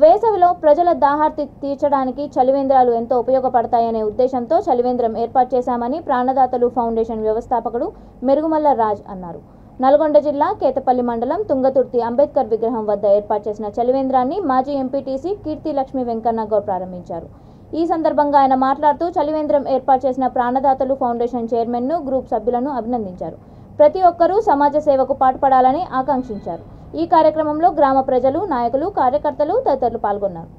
వేసవిలో ప్రజల దాహార్తి తీర్చడానికి చలివేంద్రాలు ఎంతో ఉపయోగపడతాయనే ఉద్దేశంతో చలివేంద్రం ఏర్పాటు చేశామని ప్రాణదాతలు ఫౌండేషన్ వ్యవస్థాపకుడు మెరుగుమల్ల రాజ్ అన్నారు. నల్గొండ జిల్లా కేతపల్లి మండలం తుంగతుర్తి అంబేద్కర్ విగ్రహం వద్ద ఏర్పాటు చేసిన చలివేంద్రాన్ని మాజీ ఎంపీటీసీ కీర్తి లక్ష్మి వెంకన్న గౌడ్ ప్రారంభించారు. ఈ సందర్భంగా ఆయన మాట్లాడుతూ చలివేంద్రం ఏర్పాటు చేసిన ప్రాణదాతలు ఫౌండేషన్ చైర్మన్ను గ్రూప్ సభ్యులను అభినందించారు. ప్రతి ఒక్కరూ సమాజ సేవకు పాటుపడాలని ఆకాంక్షించారు. ఈ కార్యక్రమంలో గ్రామ ప్రజలు, నాయకులు, కార్యకర్తలు తదితరులు పాల్గొన్నారు.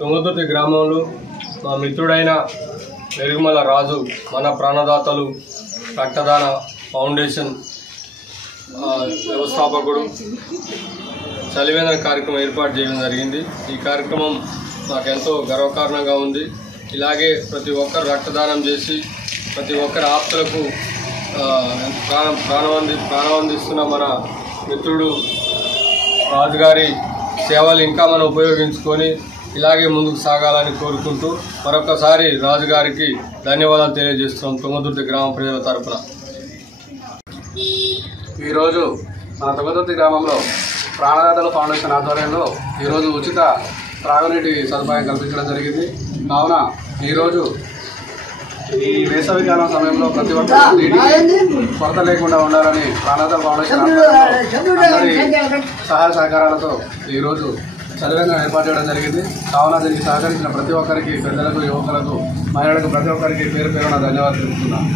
తుంగతుర్తి గ్రామంలో మా మిత్రుడైన మెరుగుమల్ల రాజు మన ప్రాణదాతలు రక్తదాన ఫౌండేషన్ వ్యవస్థాపకుడు చలివేంద్ర కార్యక్రమం ఏర్పాటు చేయడం జరిగింది. ఈ కార్యక్రమం నాకెంతో గర్వకారణంగా ఉంది. ఇలాగే ప్రతి ఒక్కరు రక్తదానం చేసి ప్రతి ఒక్కరి ఆప్తులకు ప్రాణవందిస్తున్న మన మిత్రుడు రాజుగారి సేవలు ఇంకా మనం ఉపయోగించుకొని ఇలాగే ముందుకు సాగాలని కోరుకుంటూ మరొకసారి రాజుగారికి ధన్యవాదాలు తెలియజేస్తున్నాం తుంగతుర్తి గ్రామ ప్రజల తరఫున. ఈరోజు మన తుంగతుర్తి గ్రామంలో ప్రాణదాతల ఫౌండేషన్ ఆధ్వర్యంలో ఈరోజు ఉచిత త్రాగునీటి సదుపాయం కల్పించడం జరిగింది. కావున ఈరోజు ఈ వేసవికాలం సమయంలో ప్రతి ఒక్కరు నీటికి కొరత లేకుండా ఉండాలని ప్రాణదాతల ఫౌండేషన్ అందరి సహాయ సహకారాలతో ఈరోజు చలివేంద్రం ఏర్పాటు చేయడం జరిగింది. కావున దీనికి సహకరించిన ప్రతి ఒక్కరికి, పెద్దలకు, యువకులకు, మహిళలకు ప్రతి ఒక్కరికి పేరు పేరున ధన్యవాదాలు తెలుపుతున్నాను.